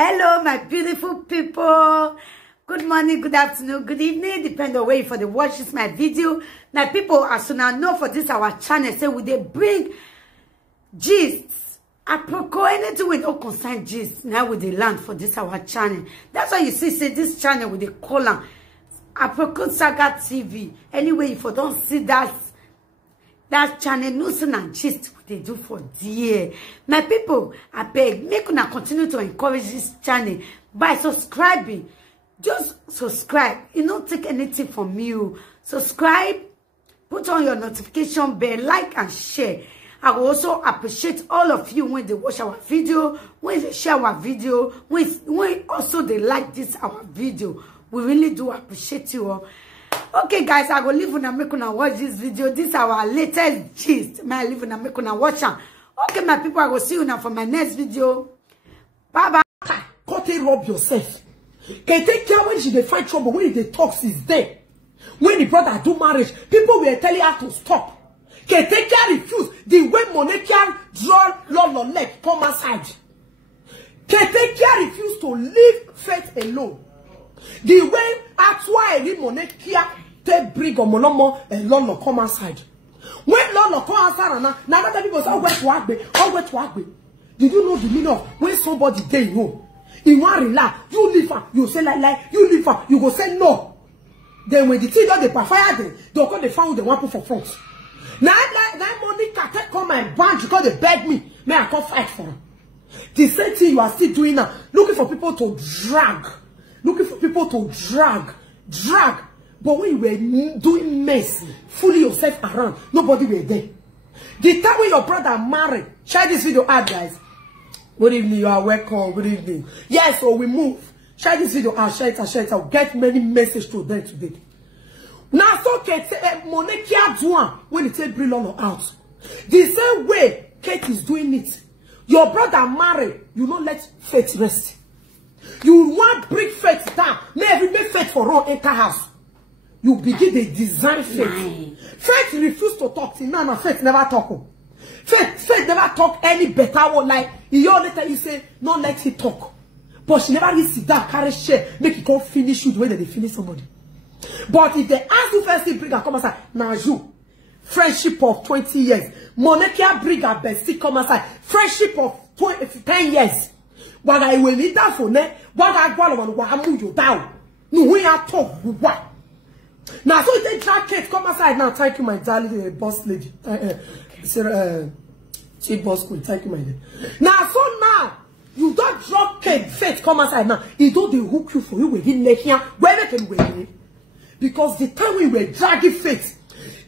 Hello, my beautiful people. Good morning, good afternoon, good evening, depending on where you for the watch this my video. My people, as soon as know for this our channel, say we they bring gists. Apropos anything with no concern gist. Now with the land for this our channel. That's why you see this channel with the column. Apropos Saga TV. Anyway, if you don't see that channel, news and gist what they do for dear. My people, I beg, make una continue to encourage this channel by subscribing. Just subscribe. It don't take anything from you. Subscribe, put on your notification bell, like and share. I will also appreciate all of you when they watch our video, when they share our video, when also they like this our video. We really do appreciate you all. Okay, guys, I will leave una make una watch this video. This is our latest gist. May I leave una make una watch am. Okay, my people, I will see you now for my next video. Bye bye. Cut it, rob yourself. Can take care when she dey find trouble, when the talks is there. When the brother do marriage, people will tell her to stop. Can take care refuse the way Monekia draw Lolo leg come aside. Can take care refuse to leave Faith alone. The way Atwa Monekia take bring on Monomo and Lolo come aside. When Lolo come outside, now other people say, oh, where to Agbe, oh, where to Agbe. Did you know the meaning of when somebody dey home? In one relax, you leave her, you say like, you leave her, you go say no. Then when the thing don't they fire them, they'll come they found the one put for front. Now that Monica take come and bunch because they beg me, may I come fight for her. The same thing you are still doing now, looking for people to drag. Looking for people to drag. But when you were doing mess, fooling yourself around, nobody were there. The time when your brother married, share this video out, guys. Good evening, you are welcome. Good evening. Yes, so we move. Share this video out, share it out. Get many messages to them today. Now, so Kate, Monekia Duan, when it take Brilolo out. The same way Kate is doing it. Your brother married, you don't let Faith rest. You want bring Faith down. Never make Faith for wrong enter house. You begin to design Faith. Faith refused to talk to you. No, Faith never talk. Faith never talk any better one. Like, he only tell you say, not let him talk. But she never really sit down, carry share, make it come finish you the way that they finish somebody. But if they ask you first, bring her come aside, now you, friendship of 20 years. Monekia bring her bestie come aside, friendship of 10 years. What I will need that for ne, what I want to move you down. No, we are talk, what? Now, so they drag Kate, come aside now. Thank you, my darling boss lady. Chief boss queen, thank you, my dear. Now, so now, you don't drop Kate, Faith, come aside now. It don't they hook you for you within the here, where they can wait. Because the time we were dragging Faith,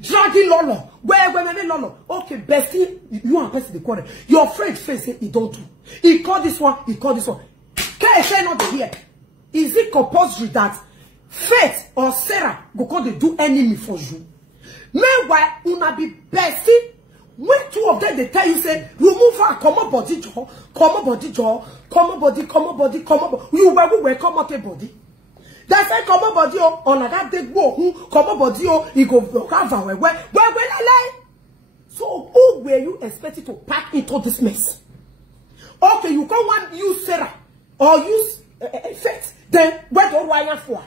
dragging Lolo, where Lolo, okay, bestie, you are bestie the quarter. Your friend Faith say he don't do. He called this one, he called this one. Can I say not here? Is it compulsory that Faith or Sarah go call they do enemy for you? Meanwhile, una be bestie. When two of them they tell you say remove her, come on body jaw, come on body jaw, come on body, come on body, come on body. You will come out a body. They say come on body on that day go who come on body he go have where. So who were you expected to pack into this mess? Okay, you can't want use Sarah or use Faith. Then where do I for?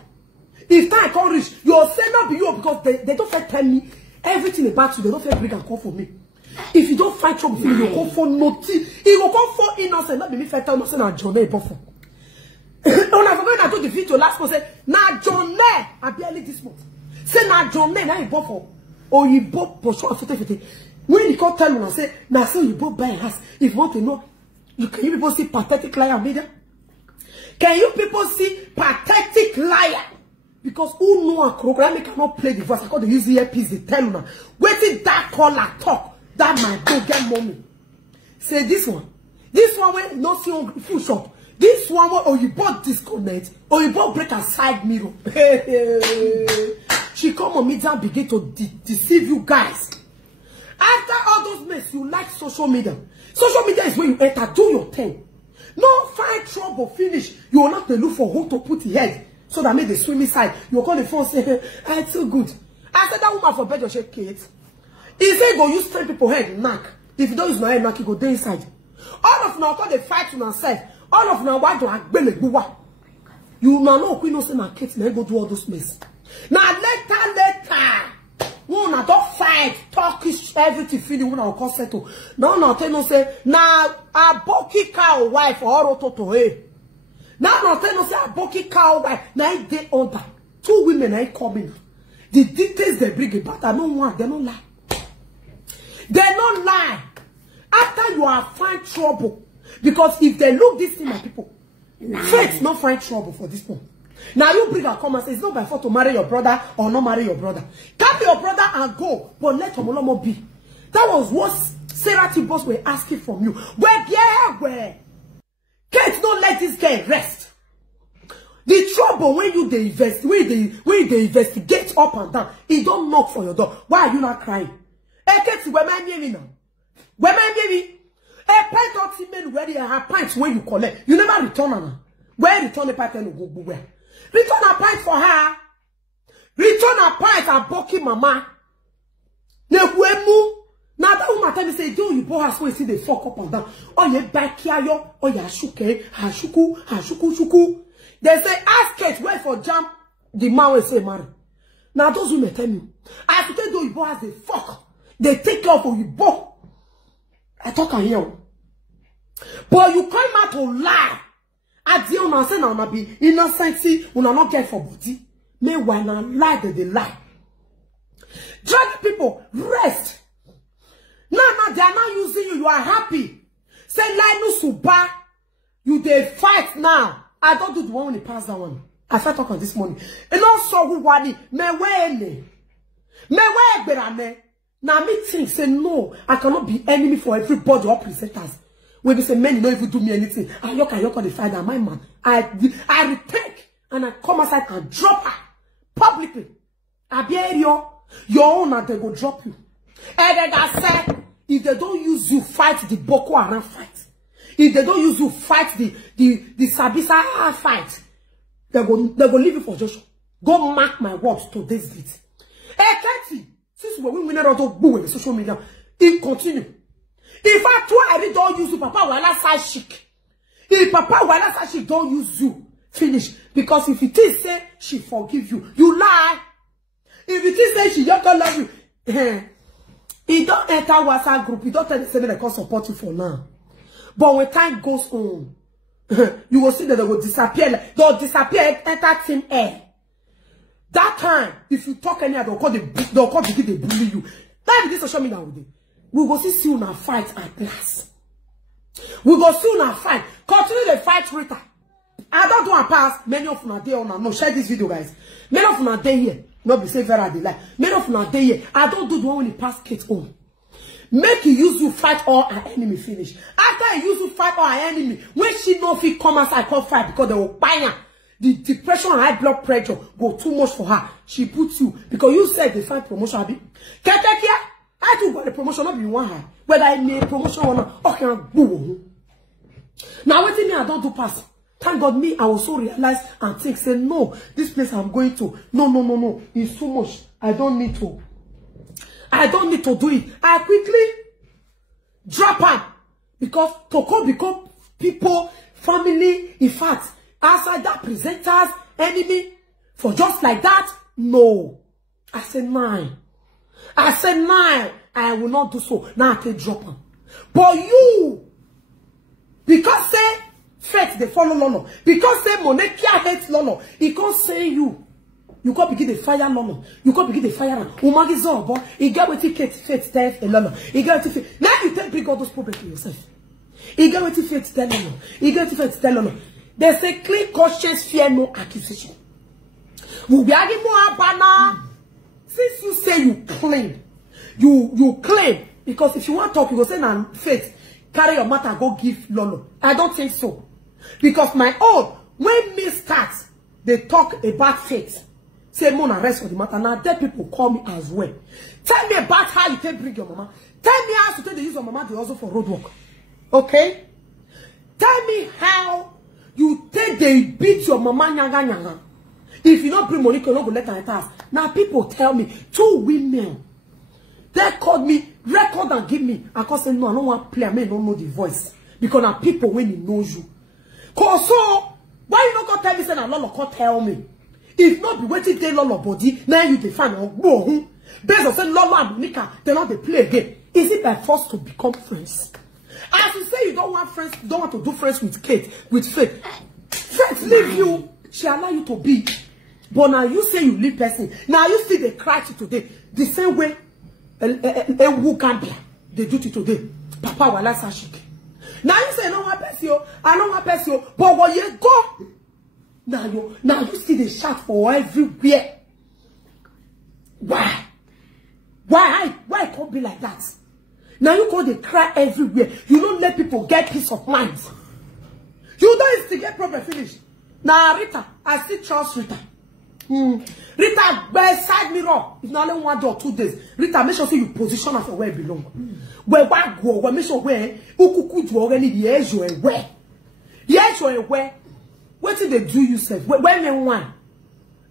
If time can't reach, you'll say not be you because they don't fit tell me everything about you. They don't fit bring and call for me. If you don't fight trouble, you go for nothing. You go come for innocent. Not be fight innocent and John Buffer. When I forgot to do the video last month, say na John I barely this month. Say na John na you bought for or you bought for sure fete. When you call tell you and say na so you bought buy a house. If you want to know, can you people see pathetic liar media? Can you people see pathetic liar? Because who know a program cannot play the voice. I call the use earpiece they tell you now. Waiting that caller talk. That might go get money. Say this one when no see full shop. This one when you bought disconnect or you bought break a side mirror. She come on media and begin to deceive you guys. After all those mess, you like social media. Social media is where you enter, do your thing. No find trouble, finish. You will not look for who to put the head so that make the swimming side. You will call the phone say, it's so good. I said that woman for bed your shake Kate. He said go use 10 people head knock. If you don't use my head knock, you go day inside. All of now call they fight to yourself. All of now why do I bele. You know we know say na Kate na go do all those mess. Now later. Una don't fight, talk everything feeling when I will settle. No, tell no say now a boki cow wife or toto eh. Now tell no say a boki cow wife. Now they order 2 women are coming. The details they bring about, I don't want. They don't lie. They don't lie. After you are find trouble, because if they look this thing at people, faith not find trouble for this one. Now you bring a come and say it's not by fault to marry your brother or not marry your brother. Come your brother and go, but let Omolomo be. That was what Sarah T-Boss were asking from you. Where? Kate, don't let this guy rest. The trouble when you they investigate up and down, he don't knock for your door. Why are you not crying? Hey Kate, where man now? Where man baby? A pint of semen ready and have pints when you collect. You never return her. Where return the pint and go where? Return a pint for her. Return a pint and bucky mama. Nehuemu. Now that woman tell me say, do you boy has to see the fuck up and down. Oh ye back here yo. Oh ya shuke. Shuku. They say ask Kate wait for jump. The man will say marry. Now those women tell me. I have to tell you boy has the fuck. They take care of you boy. I talk and hear. But you come out to lie. At the end, I say now be innocent. See, we not get for body. May why not lie that they lie. Drag people rest. Now they are not using you. You are happy. Say lie no suba. You they fight now. I don't do the one when they pass that one. I start talking this morning. And also who wani me berame. Now me think say no. I cannot be enemy for everybody or presenters. When they say men, you don't even do me anything. I yoka the father, my man. I repent and I come outside and drop her publicly. I be your own and they go drop you. And then I said, if they don't use you fight the Boko Haram fight, if they don't use you fight the Sabisa fight, they go leave you for Joshua. Go mark my words to this date. Hey, Katie, since we win out of boo with the social media, it continue. If I don't use you, Papa Wala Sashik. If Papa Wala Sashik don't use you, finish. Because if it is say she forgive you, you lie. If it is say she don't love you, he don't enter WhatsApp group. He don't tell the same they can support you for now. But when time goes on, you will see that they will disappear. They'll disappear, enter thin air. That time, if you talk any they'll call begin to bully you. That is this social media with it. We will see you now fight at last. We will see you now fight. Continue the fight Rita. I don't do a pass. Many of you are there on no share this video, guys. Many of you are there here. Not be say very they lie. Many of you are there here. I don't do the one when he pass Kate on. Make he use you fight all our enemy finish. After he use you fight all our enemy, when she know if he come outside call fight because they will buy her. The depression and high blood pressure go too much for her. She puts you because you said they find promotion. Abi. Can take care. I do got the promotion, not be one high. Whether I need promotion or not, okay, boom. Now, waiting me, I don't do pass. Thank God, me, I also realize and think, say, no, this place I'm going to, no, it's too much. I don't need to do it. I quickly drop her because to become people, family, in fact, outside that presenters, enemy, for just like that, no. I said, nine. I will not do so. Now I take drop them. But you, because say faith they follow Lolo, because say Monekia hates Lolo, he can't say you can't begin the fire Lolo, you can't begin the fire. Umagi Zorbo, he got with faith death and Lolo. He got with now you take bring all those problems to yourself. He got with faith tell Lolo. He got with faith tell Lolo. They say clean conscience, fear no accusation. We be arguing more banner. Since you say you claim. You claim, because if you want to talk, you go say, nah, faith, carry your matter, go give Lolo. I don't think so. Because my own, when me starts, they talk about faith. Say, Mona, rest for the matter. Now, dead people call me as well. Tell me about how you can bring your mama. Tell me how to take the use of mama to also for road work. Okay? Tell me how you take the beat your mama nyanga. If you don't bring money, you don't go let her pass. Now, people tell me, 2 women, they called me, record and give me. I can't say, no, I don't want to play. I may not know the voice. Because now people, when he knows you. Cause so, why you not gonna tell me say na Lolo can't tell me? If not be waiting they Lolo body, now you define or go. Based on say Lolo and Monica, they not they play again. Is it by force to become friends? As you say you don't want friends, you don't want to do friends with Kate, with Faith. Faith leave you, she allow you to be. But now you say you leave person. Now you see they cry to today. The same way who can be they do to today. Papa wala sashik. Now you say I don't want person, I don't want person. But when you go, now you see they shout for everywhere. Why? Why it can't be like that? Now you call they cry everywhere. You don't let people get peace of mind. You don't instigate problem finish. Now Rita, I still trust Rita. Rita, beside mirror. If not only 1 day or 2 days, Rita, make sure you position her for where it belongs. Where go, where make sure where ukuku do already yes you where. Yes you where. What did they do you say? Where me one?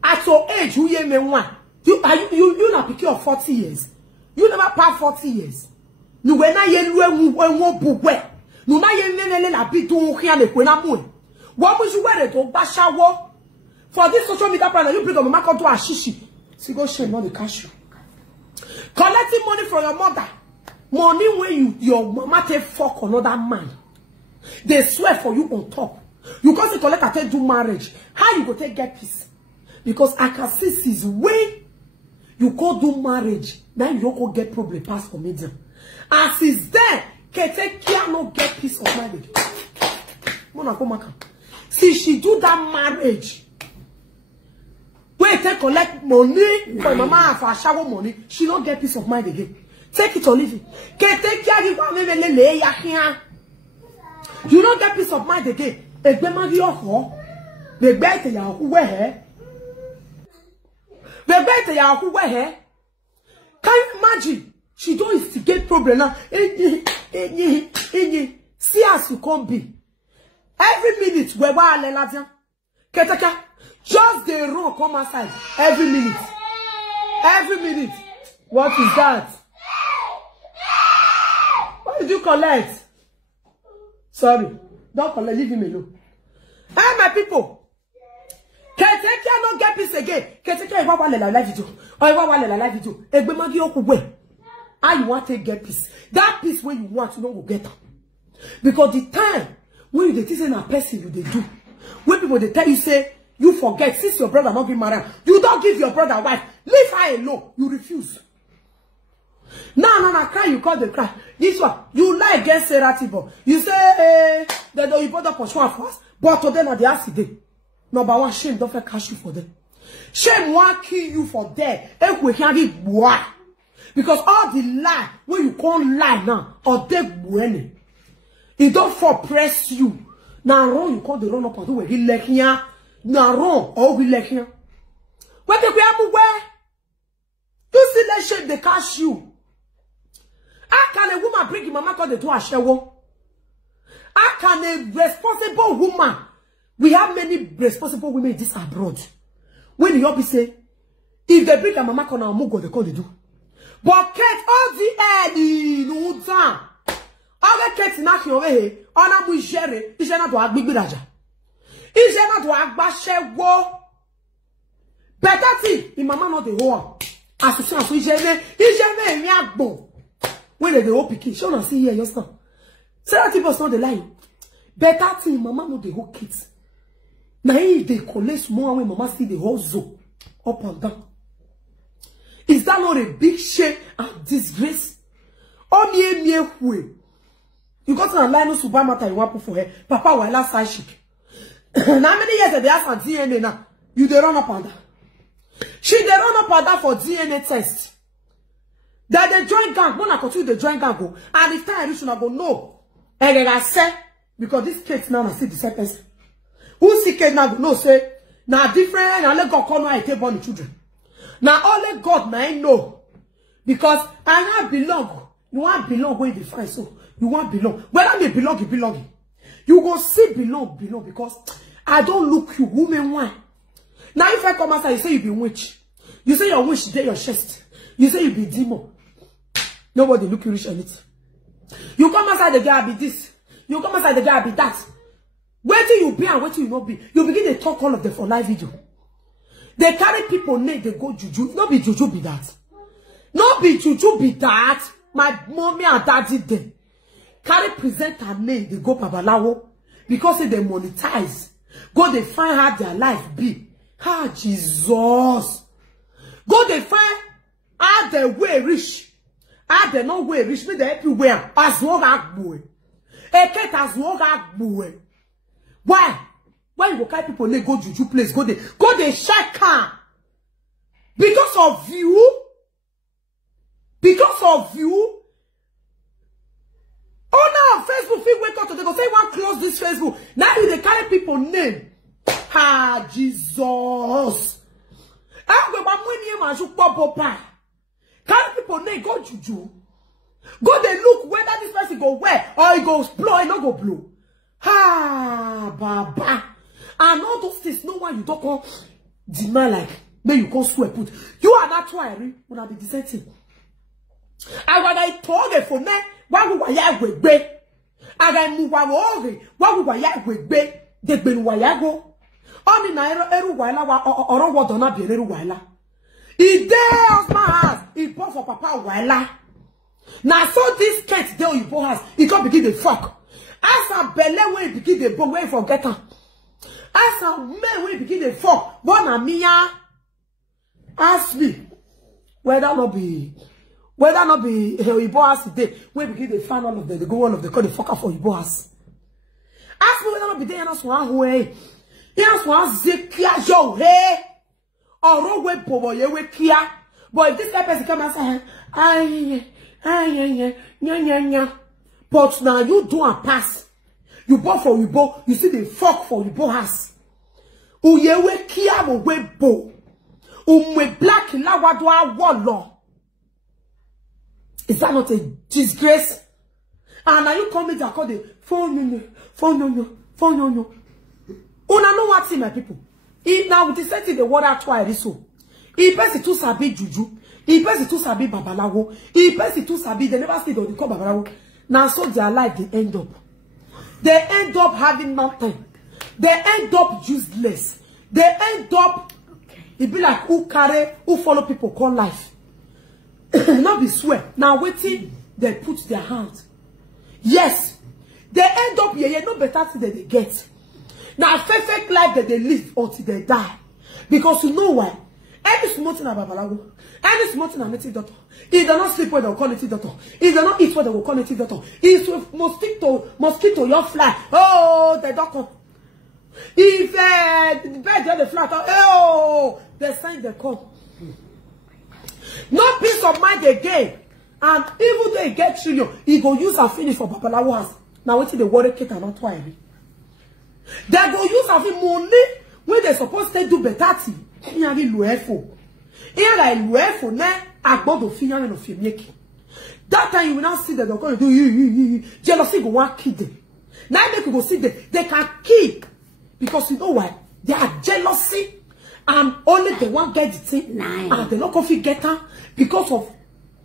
At your age, who ye me one? You not pick of 40 years. You never pass 40 years. You when I ye won't book where. No na ye nene la bi do here me kwena mu. What was you wear to bashawo? For this social media plan, you bring your mama to a shishi. See go shame not the cash you. Collecting money from your mother. Money when your mama take fuck another man. They swear for you on top. You can't collect and do marriage. How you go take get peace? Because I can see this way you go do marriage. Now you don't go get problem pass for media. As is there, can take care no get peace of mind. See she do that marriage. Wait, take collect money for mama for shower money. She don't get peace of mind again. Take it or leave it. Can take care of you don't get peace of mind again. Can you imagine? She don't instigate problem now. See as you come be. Every minute, just the run come outside. Every minute. Every minute. What is that? What did you collect? Sorry. Don't collect. Leave him alone. Hey, my people. Keteke no get peace again. Keteke ever want la live video. Or ever want la live video. Egbe magi okugwe. How you want to get peace? That peace when you want, you don't go get. Because the time when you say a person you they do. When people they tell you say you forget since your brother not be married, you don't give your brother wife. Leave her alone. You refuse. No, cry, you call the cry. This one, you lie against Sarah Tibo. You say, that you bought up for sure first, but today not the accident. Number one, shame don't cash you for them. Shame won't kill you for dead. Because all the lie, when you can't lie now, or dead when it don't suppress you. Now wrong, you call the run up and do it. He like here. Now wrong, or we like here. When they go where? You see that shame they cash you. How can a woman bring your mama to a shower? How can a responsible woman? We have many responsible women in this abroad. When the hobby say, if they bring a mama to a mugo, they call they do. But Kate, all the early no time. All the Kate knock your way. On a bouchere, is not to a big villager. Is not to a bashe. Better thing, the mama not the whole. As a son, is jamais bon. When they all pick it, she not see here your son. Sarah Tibo's not the line. Better thing, mama not the whole kids. Now if they collect more when mama see the whole zoo up and down. Is that not a big shame and disgrace? You got to line no super matter you want for her. Papa will last side chic. How many years they ask for DNA now? You they run up on that. She they run up on that for DNA test. That they join gang, when I continue the join gang go, and if time I should not go no. And then I say, because this case now I see the same person. Who see case now go no say, now different and let God call no I take born the children. Now only God may know. Because I not belong. You want belong where you find so. You want belong. Whether they belong, you belong. You go see belong because I don't look you, woman why. Now if I come outside, you say you be witch. You say your witch dey your chest. You say you be demon. Nobody look you rich on it. You come outside the guy be this. You come outside the guy be that. Waiting you be and waiting you not be. You begin to talk all of them for live video. They carry people name, they go juju. Not be juju be that. Not be juju be that. My mommy and daddy there. Carry presenter name, they go babalawo. Because they monetize. Go they find how their life be. Ah, Jesus. Go they find how they way rich. How they not way rich. Me they everywhere. As long as boy. Eket as long as boy. Why? Why you go carry people they go juju place? Go they check car. Because of you. Because of you. Oh, now Facebook feel wake up today. Go say one close this Facebook. Now you they carry people name. Ah, Jesus. Carry people name go juju. Go they look whether this person go where or he goes blow or not go blow. Ah, Baba. And all those things, no one you don't call demand like may you call swear put. You are not trying. When I be dissenting. I when I told you for me. Why would I go be? I got move over. Why would I go be? They been wayago. Only na eru waila wa oro wodo na be eru waila. He there my house. He bought for papa waila. Now so this cat there you both house. He can't begin the fuck. As a belle way begin the bone way forget her. As a man way begin the fuck. Bona mia. Ask me whether not be. Whether not be Ibo house today, we begin to find all of them, they go one of the call the fucker for Ibo house. Ask me whether not be there, and that's one way. Yes, one zekia yo hey. Or we pobo ye we kia. But if this guy person come and say, nya. But now you do a pass. You bought for Ibo, you see the fuck for Ibo house. Uye we kia mo we bo. We black la wadwa wallo. Is that not a disgrace? And now you come in and call the phone no. Una know what's in my people. If now with the setting the water twice so. If person too sabi juju, if person too sabi babalawo, if person too sabi they never see the call babalawo. Now so their life they end up. They end up having nothing. They end up useless. They end up it be like who follow people call life. Not be swear. Now waiting, they put their hands. Yes. They end up here, no better thing that they get. Now fake life that they live until they die. Because you know why? Any small thing about babalawo, any small thing native doctor. If they not sleep where they will call native doctor. If they not eat where they will call native doctor. If mosquito, your fly. Oh, the doctor. If the bed on the flat, oh, they sign the call. No peace of mind again. And even they get trillion, he go use and finish for babalawo house. Now wait till the water kit and not twice. They go use and finish money when they supposed to do better thing. Here are luefo. Here are luefo. Ne agbodo finyame no finyeki. That time you will not see that they're going to do jealousy go one kill them. Now they could go see them. They can kill because you know why? They are jealousy. And only the one get the thing. And the local fee get her because of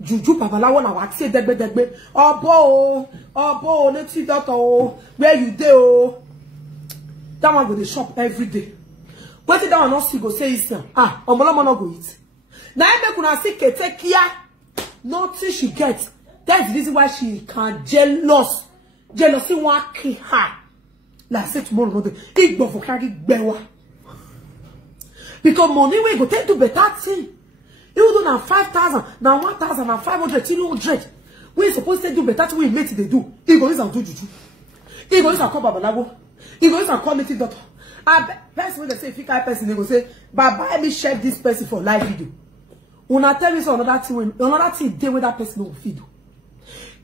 juju babalawo na wax say degbe. Obo, let's see that where you do. That one go the shop every day. What did that one not see go say is omolomo no go eat. Now I make una see take care. Nothing she gets. That's the reason why she can jealous. Jealousy want kill her. Like I say tomorrow no day. Igbo for carry gbewa. Because money we go take to better thing. You do now 5,000, now 1,000, now 500, 200. We supposed to do better thing we make they do. He go use and do juju. He go use and call babalawo. He go use and call native doctor. And person when they say if you carry person, they go say, Baba, let me share this person for live video. Una tell me so another thing day where that person will feed.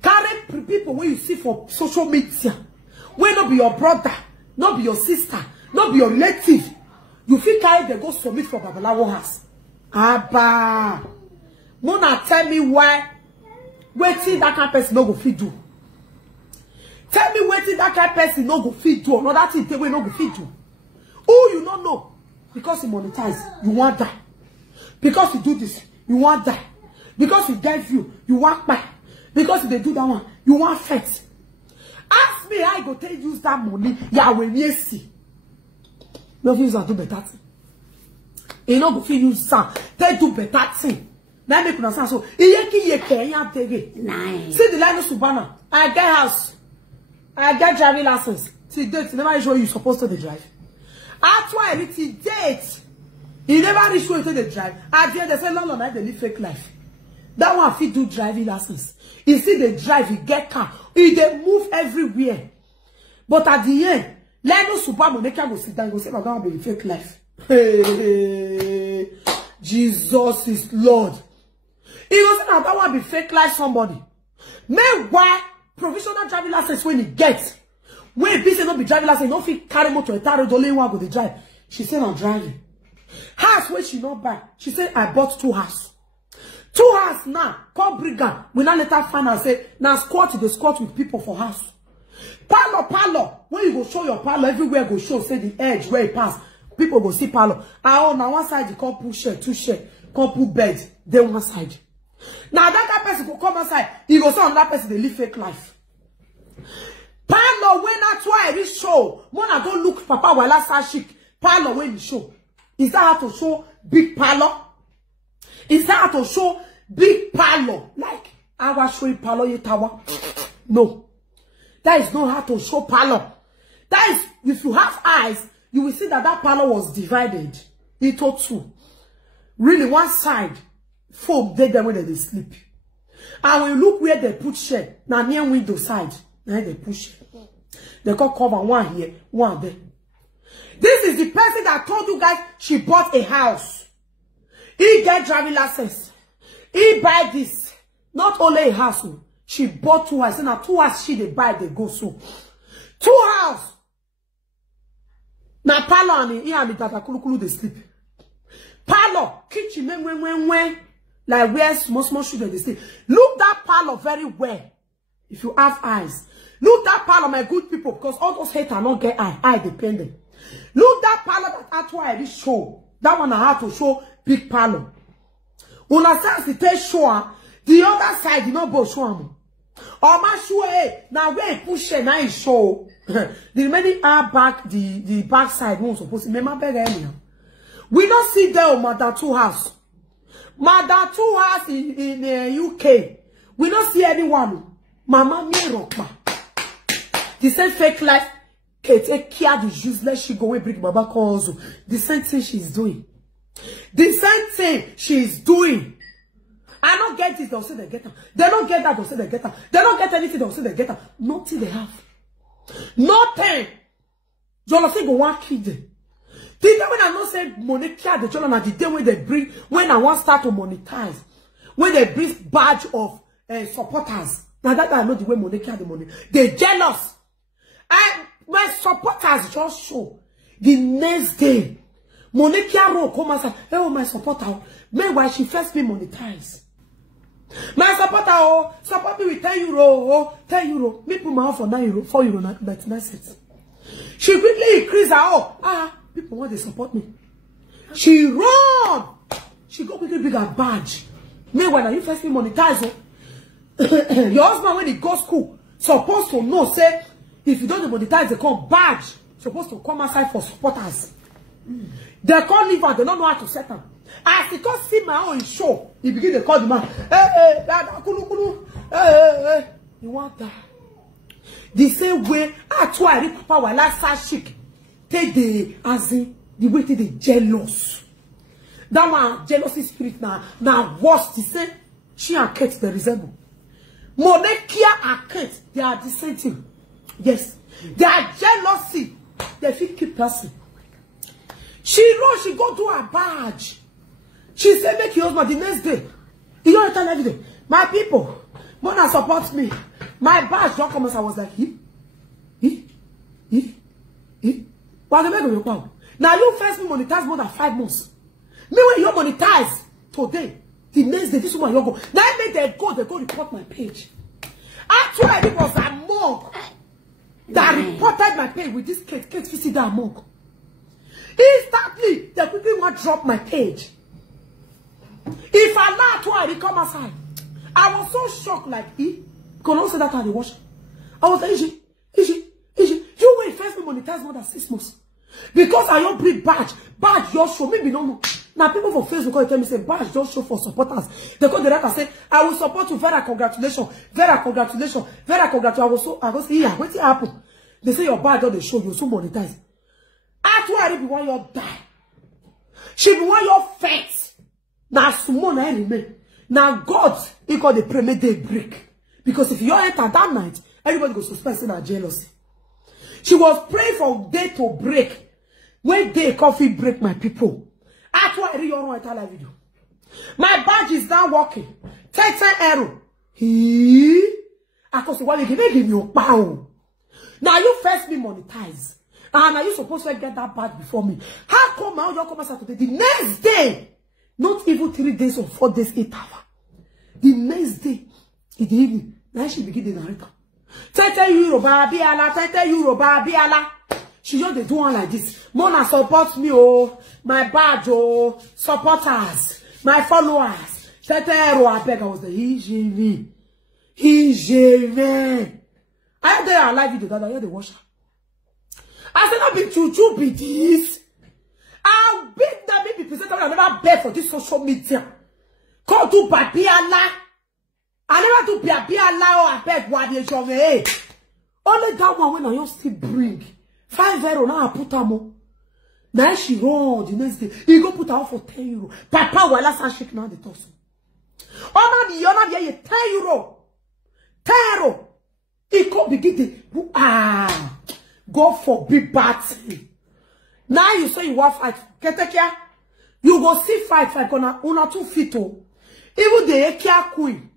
Carry people when you see for social media, when not be your brother, not be your sister, not be your relative. You feel carry they go submit for babalawo house. Abba, Mona tell me why. Waiting that kind of person no go feed do. Tell me waiting that kind of person no go feed do. Another thing they will no go feed do. Oh, you don't know because you monetize, you want die. Because you do this, you want die. Because you get view, you want buy. Because they do that one, you want fight. Ask me how I go take use that money. Yeah, when you see. No use and do better thing. You know, go use some. They do better thing. Now make una so. See the line of Subana. I get house. I get driving license. See date. Never show you supposed to drive. That's why it's date. He never show you to the drive. At the end they say no, they live fake life. That one fit do driving license. You see the drive, he get car. He they move everywhere. But at the end, let no super moneka go sit down go say, I don't be fake life. Hey, Jesus is Lord. He goes say, I don't want to be fake life somebody. Meanwhile, provisional driving license when he gets. When busy not be driving license, don't fit carry motor entire only one go the drive. She said I'm driving. House where she not buy. She said I bought 2 houses. 2 houses now. Call brigand. We now later find and say now squat the squat with people for house. Parlor. When you go show your parlor, everywhere go show say the edge where it pass. People go see parlor. Oh, now one side you can't put share, 2 share, can't put bed. Then one side. Now that person will come outside. He go say on that person they live fake life. Parlor when that's why I reach show. When I don't look Papa while I chic. Parlor when you show. Is that how to show big parlor? Is that how to show big parlor? Like I was showing parlor your tower. No. That is not how to show parlor. That is, if you have eyes, you will see that that parlor was divided into 2. Really, one side, folk they there when they sleep. And when you look where they put shade, now near window side, now they push. They can cover one here, one there. This is the person that told you guys she bought a house. He get driving license. He buy this. Not only a house. She bought 2 houses. Now 2 houses she they buy, they go so. 2 houses. Now parlor and he and the tata kulu they sleep. Parlor, kitchen, when. Like where small children they sleep. Look that parlor very well. If you have eyes. Look that parlor, my good people, because all those haters not get eye dependent. Look that parlor that that's why I show. That one I have to show big parlor. When I say the show, the other side, you know, both show. Or my show, now where push it, now show. The remaining are back, the back side, won't supposed to remember better. We don't see there, Mother 2 house. Mother 2 house in UK. We don't see anyone. Mama me rockma. The same fake life. Take care the useless. She go away bring Baba calls. The same thing she's doing. The same thing she's doing. I don't get this, they'll say they get them. They don't get that, they'll say they get them. They don't get anything, they'll say they get them. Nothing they have. Nothing. You'll say go one kid. The day when I not say monetize the children, the day when they bring, when I want start to monetize, when they bring badge of supporters. Now that I know the way monetize the money. They're jealous. And my supporters just show. The next day, Monica Ro come and say, oh, my supporter. Meanwhile, she first be monetized. My supporter, oh, support me with 10 euro, oh, 10 euro. Me put my own for 9 euro, 4 euro, 99 cents. She quickly increase her, oh, people want to support me. She run. She go quickly bring her badge. Meanwhile, now you first be monetized, oh. Your husband, when he go school, supposed to know, say, if you don't monetize, they come badge. Supposed to come outside for supporters. They can't leave her, they don't know how to set them. As he can't see my own show, he begin to call the man. Hey, hey. You want that? The same way, that's why I read Papa while I chic. Take the, as in, the way they jealous. That one, jealousy spirit now worse. The same, she and Kate, they resemble. Monekia and Kate, they are the same thing. Yes. They are jealousy. They feel keep person. She run, she go do her badge. She said, make your husband the next day. You don't return every day. My people, mother support me. My badge don't come as I was like, Well, they make your power. Now you first monetize more than 5 months. Me when you monetize today, the next day, this woman you go. Now I make they go report my page. Actually, it was a monk that reported my page with this case visit that monk. Instantly, they quickly want to drop my page. If I not to come outside, I was so shocked, like, because I say that I watch. I was like, monetize more than 6 months. Because I don't bring badge. Badge just show. Maybe no. Now people for Facebook tell me say badge just show for supporters. They go direct and say, I will support you. Vera, congratulations. Vera, congratulations. Vera, congratulations. I go say, yeah, what happen? They say your badge don't show you so monetize. Actually, be one your die. She be one your face. Now small na remain. Now God, he got the premier day break. Because if you enter that night, everybody goes suspect in jealousy. She was praying for day to break. When day coffee break, my people. Actually, I read your entire video. My badge is now working. Take arrow. I can say, well, you give me your power. Now you first me monetize. And are you supposed to get that badge before me? How come now you come Saturday? The next day, not even 3 days or 4 days, 8 hours. The next day, in the evening, now she begin the narrator. €30, Babiala, €30, Babiala. She just they do one like this. Mona support me, oh, my badge, oh, supporters, my followers. €30, I beg, I was the EGV. I had there a live video that I hear the washer. I said, not be juju be this. I'll beg that maybe presenter I never beg for this social media. Call to Babiala. I never do Babiala or I beg what you show me. Only that one when I used to bring €5 now I put her more. Now she run the next day. He go put her for €10. Papa wala sa shake now the torso. Oh na the €10. €10. He could begin to God forbid bad thing. Now you say you want fight. Get care. You go see fight gonna una 2 feet. Even the Ekia queen.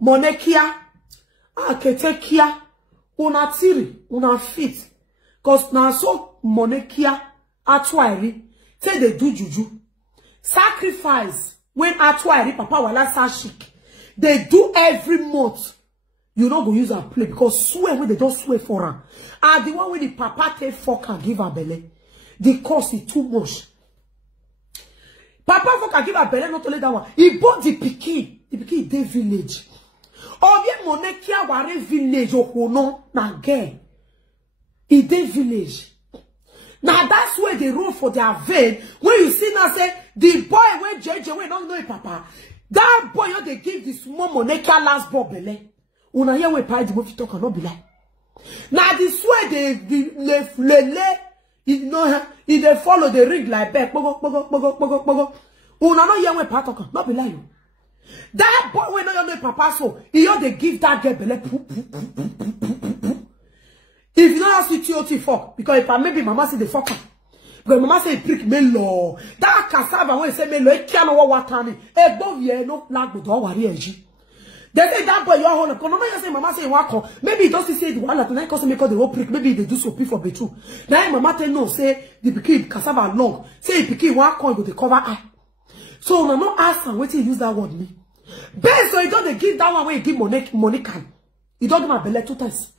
Monekia. Ketekia. Una tiri. Una fit. Cause now so Monekia. Atwairi. Say they do juju. Sacrifice. When Atwairi papa wala sashik. They do every month. You not go use her play because swear when they don't swear for her. And the one when the papa take fuck her give her belly. The cost is too much. Papa fuck her give her belly, not only that one. He bought the pikin. The pikin is their village. Or bien Monekia ware village or no na gay. It's their village. Now that's where they roll for their vein. When you see now say the boy when JJ we don't know papa. That boy they give this small Monekia last ball belly. Una hear we pay the movie talk and not be like. Now this way they follow the ring like back. Una no hear we pay talk not be like you. That boy we no know papa so he they give that girl belle. If you don't ask you TOT fuck because if I maybe mama say the fucker. Because mama say prick melo. That cassava when say melo e kiano wa watani. E bo vie no lag do wari eji. They say that boy your whole no you say mama say wako. Maybe he doesn't say the one that tonight cause make the whole prick. Maybe they do so for betrue. Now mama tell no say the pikin cassava long. Say pikin wako go the cover eye. So no no ask am wetin use that word me. Based so he don't they give that one when he give money can. He don't give my belly 2 times.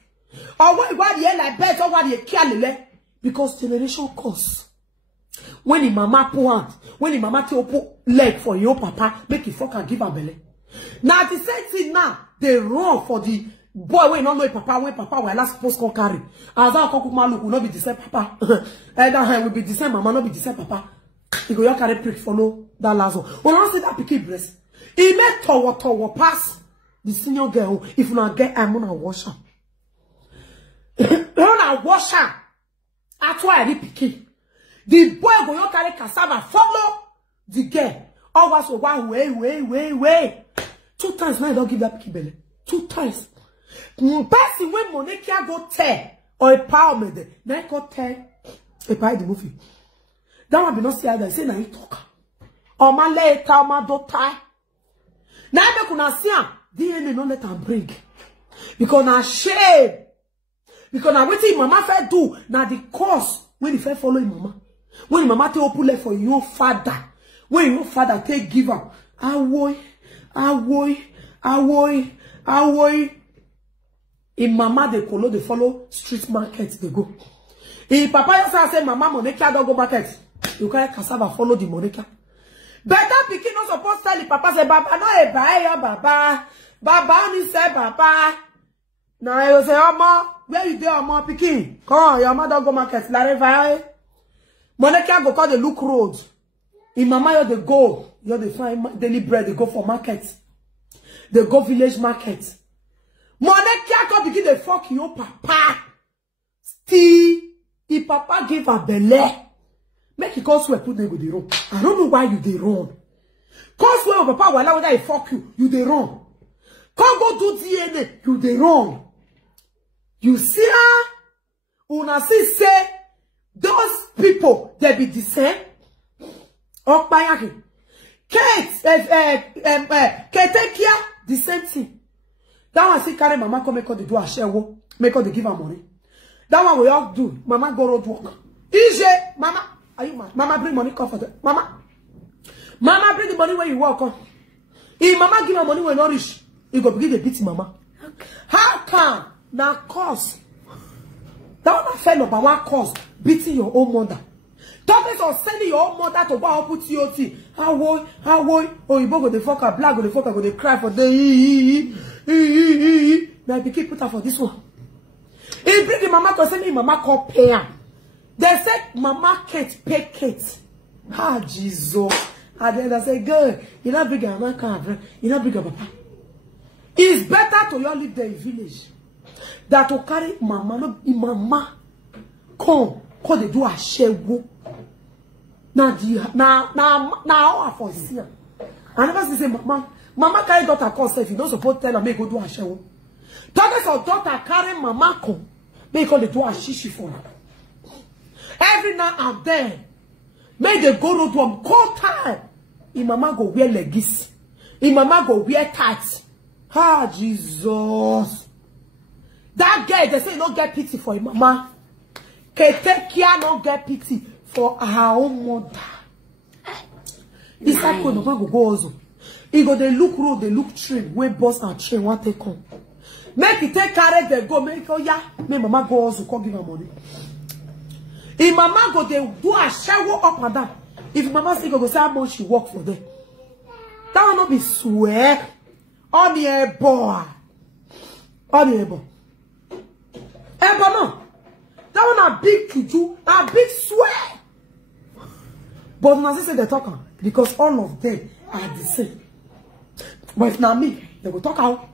Or why the like bet or why the kill because generation cost. When the mama point, when the mama take leg for your papa, make it fuck and give her belly. Now the same thing now, they run for the boy when not know papa, when papa will last supposed to carry. As our cocoa look will not be the same papa. And that will be the same mama, not be the same papa. He go carry prick follow that last one. When I see that picky breast, he made tower pass the senior girl. If you not get, I'm gonna wash her. Gonna wash her. That's why I picky. The boy go carry cassava follow the girl. Always so one way. 2 times now I don't give that picky belly. 2 times. Person when Monekia go tear or a power made now I go tear a pie the movie. That one be not see either. Say now you talk. Or my later, or my daughter. Now I don't see him. DNA no let him bring. Because now shame. Because now what mama first do. Now the cause when you first follow mama. When mama take open left for your father. When your father take give up. Awoy. In mama they follow, they follow street market, they go. If papa say mama Monekia don't go market, you carry cassava follow the Monekia. Better pikin not supposed to tell the papa say baba no e buy your baba. Baba only say baba. Now you say, Omo, where you there, Omo, Pikin? Come on, your mother go market. La Riviere. Monica go call the look road. In mama, you they go. You they find daily bread. They go for market. They go village market. Monica go begin the fuck your papa. Still, if papa give her belly, make it cause where put them go the run. I don't know why you they run. Cause where papa will allow whether he fuck you they run. Come go do DNA, you they run. You see her? Una see say those people they be the same. Okpayaki. Kate, Ketekia, the same thing. That one see carry mama come make her do a share, make her give her money. That one we all do. Mama go road work. Easy, mama. Are you mad? Mama bring money come for them. Mama bring the money when you walk on. If mama give her money when not rich, you go begin to beat mama. Okay. How come? Now cause. That one fell up by one cause beating your own mother. Talking of sending your own mother to go and put TOT. How woy? Oh, you go the fucker, black go the fucker, go the cry for the now they keep put her for this one. He bring the mama to send me mama call pay her. They said mama Kate pay Kate. Ah Jesus. And then I say, girl, you not bring a man, you not bring a papa. It's better to you live there in village than to carry mama. No, mama come they do a share go. Now I for see. I never say mama carry daughter call self. You don't support tell her make go do a share. Talking of daughter carry mama come make they do a shishi for her. Every now and then, make they go road one cold time. If mama go wear leggings, if mama go wear tights. Ah, Jesus. That girl, they say not get pity for him, mama. Ketekia not get pity for her own mother. It's like when mama go also. He go they look road, they look train, where bus and train want they come. Make it take carry they go, make oh yeah, make mama go also come give her money. If mama go they do a shower up and down. If mama say go say how much she work for them. That will not be swear. On the air boy. On the air boy. Eh, but no. That one a big juju, a big swear. But when I say they talk because all of them are the same. But if not me, they will talk out.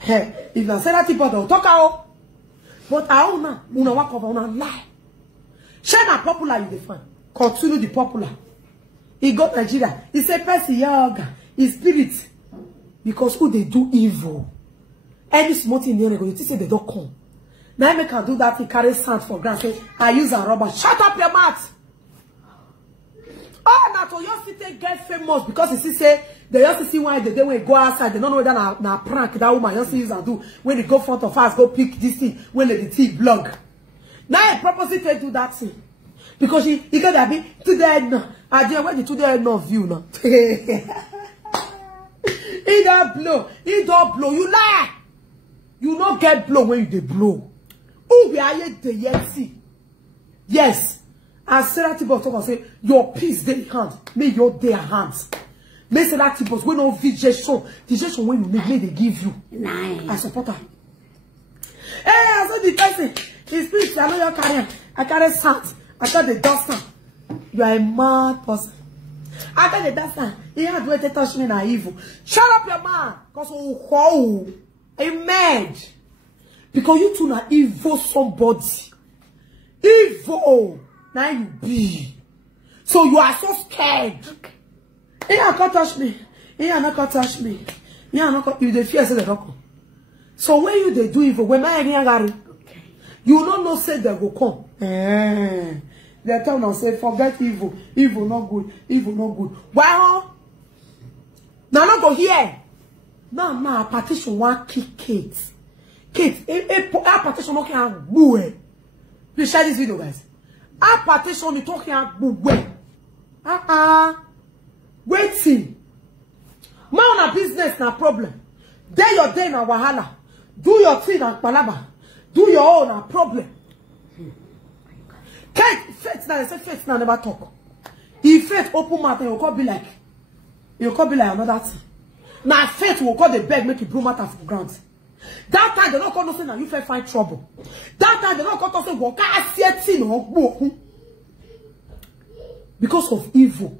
Hey, if I say that people they will talk out. But I don't know. Una walk over una lie. Share na popular you define. Continue the popular. He got Nigeria. He said person yoga. His spirit. Because who they do evil. Any small thing they go, you say they don't come. Now I make her do that, he carry sand for granted. I use a rubber. Shut up your mouth. Oh, now to your city get famous because you say they just see why the day when you go outside, they don't know whether na prank that woman just use and do when they go front of us, go pick this thing when the tea blog. Now I purposely do that thing. Because he got that be to the end now. I did when the to the end of view now. He don't blow. He don't blow. You lie. You not get blow when you dey blow. Who we are yet the yet see? Yes. As Sarah Tibos talk and say, your peace they hand. May your their hands. May Sarah Tibos when no vision. Vision when you need, may they give you. Nice. I support her. Hey, I saw the person. His spirit, I know your career. I carry sand. I got the duster. You are a mad person. I got the duster. He had to touch me na evil. Shut up your man. Because oh, I'm mad. Because you two na evil somebody. Evil. Now you be. So you are so scared. Okay. He can't touch me. He not touch me. He not you the fear say they don't come. So when you they do evil, when I okay. You don't know say they go come. They tell now say forget evil. Evil not good. Evil not good. Well, now not go here. Now partition one kick Kate. Kate, a partition not can boo. Please share this video, guys. A partition me talking boo. Waiting. Man on a business na problem. Day your day na wahala. Do your thing na palaba. Do your own na problem. Kate, faith now, they say faith now never talk. If faith open mouth, you can't be like another thing. Now faith will call the beg, make it blow matter for ground. That time they don't come to say now you find trouble. That time they don't come to say what no because of evil.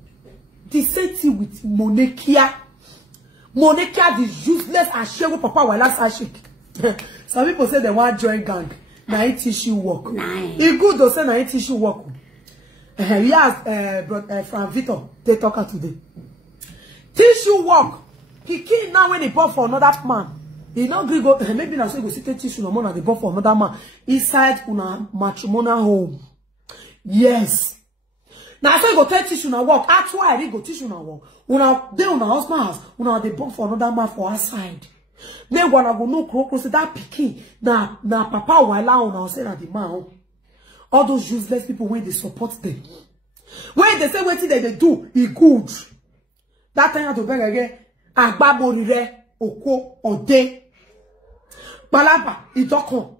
The same thing with Monekia. Monekia is useless and share with Papa while last shake. Some people say they want join gang. Now it tissue work. It's good to say now it tissue work. We asked Frank Victor, they talk today. Tissue work. He killed now when he bought for another man. He not agree go maybe now so go sit tissue no more they bought for another man inside una matrimonial home. Yes. Now I say go take tissue na work. That's why I go tissue na work. Una dey una husband house, una dey born for another man for outside. Then wanna go no close that pikin na papa while una say na the man. All those useless people when they support them. When they say what they do, it good. That time to beg again, agba morire oko ode. Balaba, he don't come.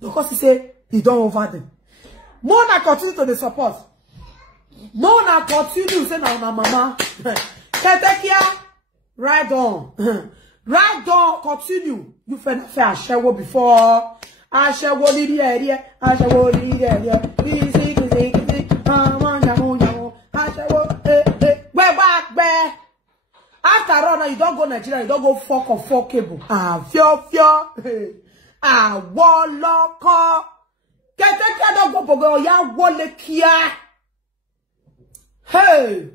Because he say he don't over them. More na continue to the support. More na continue say na mama. Ketekia, ride on. Ride on, continue. You feel fair share before. I shall go in the area. I shall go in the area. We're back, bear. After all, now you don't go Nigeria, you don't go fuck or fuck cable. Fio. Woloko. Don't go pogo ya wole kia. Hey.